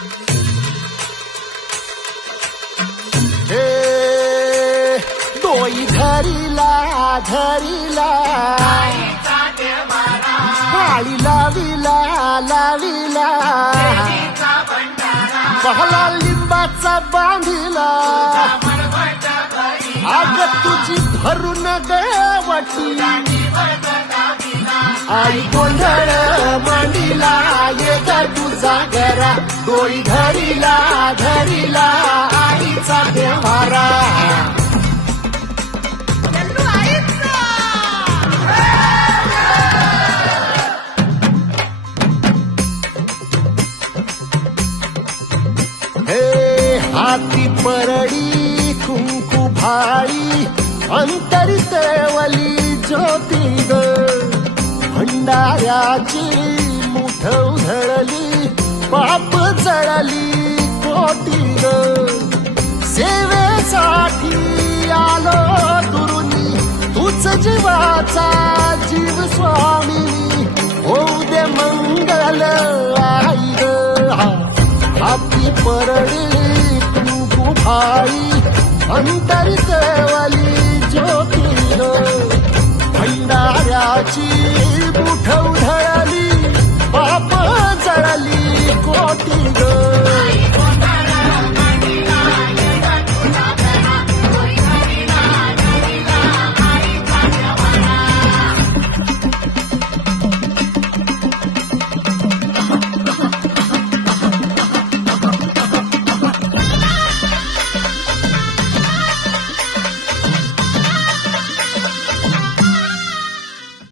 हे धरीला धरीला. पाळी लाविला लाविला. पहला लिंबाचा बांधिला. आग तुझी भरून गवटी आई गोंधळ ये तुझा घरा. डोई धरीला धरीला आईचा देवारा हे हाती परडी कुंकू भाळी अंतरितवली ज्योती ग. भंडाऱ्याची मुठ उधळली पाप जळली कोटी ग सेवेसाठी आलो दुरुनी. तूच जीवाचा जीव स्वामी होऊ दे मंगल आई ग आपली परळी तू गुफाई भाई अंतरितवली ज्योती me.